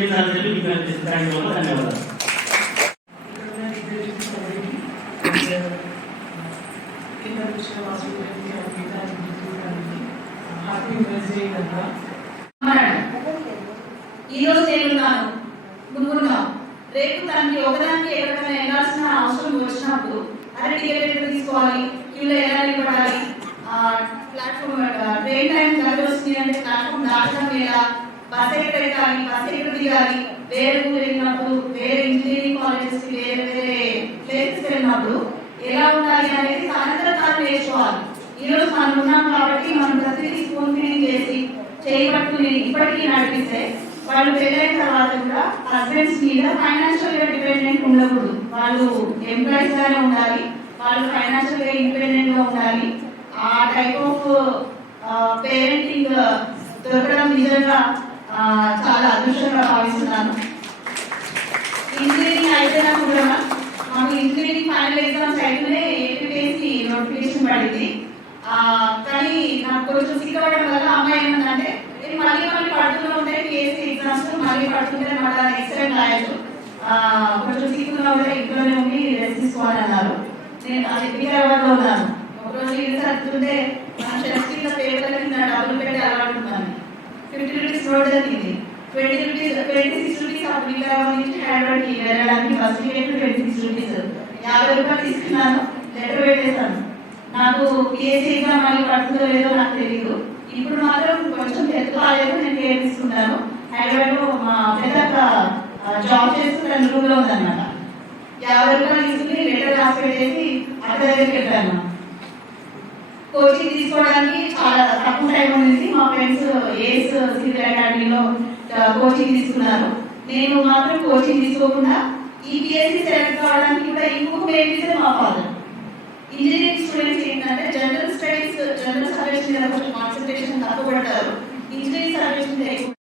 ధన్యవాదాలు కింద కూర్చున్న వాసుదేవునికి గీతానికి ఈ రోజు నేనున్నాను. నువ్వున్నావు రేపు తనకి ఒకదానికి ఎవరికైనా వెళ్ళాల్సిన అవసరం వచ్చినప్పుడు అరే బస్ ఎక్కడ ఎక్కాలి బస్ ఎక్కడ దిగాలి వేరే ఊరు వెళ్ళినప్పుడు వేరే ఇంజనీరింగ్ కాలేజెస్కి వేరే వేరే ప్లేసెస్ వెళ్ళినప్పుడు ఎలా ఉండాలి అనేది సాయంత్రం కాలం నేర్చుకోవాలి. ఈ రోజు మనం ఉన్నాం కాబట్టి మనం ప్రతిదీ స్కూల్ క్లీన్ చేసి చేయబట్టుకుని ఇప్పటికీ నడిపిస్తే వాళ్ళు పెళ్ళైన తర్వాత కూడా హస్బెండ్స్ మీద ఫైనాన్షియల్గా డిపెండెంట్ ఉండకూడదు. వాళ్ళు ఎంప్లాయీస్ గానే ఉండాలి వాళ్ళు ఫైనాన్షియల్గా ఇండిపెండెంట్గా ఉండాలి. ఆ టైప్ ఆఫ్ పేరెంటింగ్ దొరకడం నిజంగా చాలా అదృష్టంగా భావిస్తున్నాను. ఇంజనీరింగ్ అయిపోయినా కూడా మాకు ఇంజనీరింగ్ ఫైనల్ ఎగ్జామ్స్ అయితేనే ఏపీఎస్సి నోటిఫికేషన్ పడింది. కానీ నాకు కొంచెం సిక్కవడం వల్ల అమ్మాయి ఏమందంటే "నేను మళ్ళీ మళ్ళీ పడుతూనే ఉంటాయి పిఎస్సి ఎగ్జామ్స్ మళ్ళీ పడుతుంటే మళ్ళీ నెక్స్ట్ టైం రాయొచ్చు. కొంచెం సిక్కున్నా కూడా ఇంట్లోనే ఉండి రెస్ట్ తీసుకోవాలన్నారు. నేను అది వికారాబాద్లో ఉన్నాను ఒకరోజు ఇది సర్దుతుంటే ఫిఫ్టీ రూపీస్ రోడ్ జరిగింది twenty rupees twenty six rupees ఆ వికారాబాద్ నుంచి హైదరాబాద్కి వెళ్ళడానికి bus ticket twenty six rupees యాభై రూపాయలు తీసుకున్నాను. లెటర్ పెట్టేశాను. నాకు పిఎస్సీ ఎగ్జామ్ మళ్ళీ పడుతుందో లేదో నాకు తెలియదు ఇప్పుడు మాత్రం కొంచెం హెల్త్ బాగాలేదు. నేను కేర్ తీసుకుంటాను. హైదరాబాద్లో మా పెద్ద జాబ్ చేస్తూ రూమ్లో ఉందన్నమాట. యాభై రూపాయలు తీసుకుని లెటర్ రాసి పెట్టేసి అక్కడ దగ్గరికి వెళ్ళాను. కోచింగ్ తీసుకోవడానికి చాలా తక్కువ టైం ఉంది మా ఫ్రెండ్స్ ఏస్ సివిల్ అకాడమీలో కోచింగ్ తీసుకున్నారు. నేను మాత్రం కోచింగ్ తీసుకోకుండా ఈపీఎస్సీ సెలెక్ట్ కావడానికి కూడా ఇంకొక మెయిన్ మా ఫాదర్. ఇంజనీరింగ్ స్టూడెంట్స్ ఏంటంటే జనరల్ స్టడీస్ జనరల్ సర్వీస్ మీద కొంచెం కాన్సన్ట్రేషన్ తక్కువ ఇంజనీరింగ్ సర్వీస్ మీద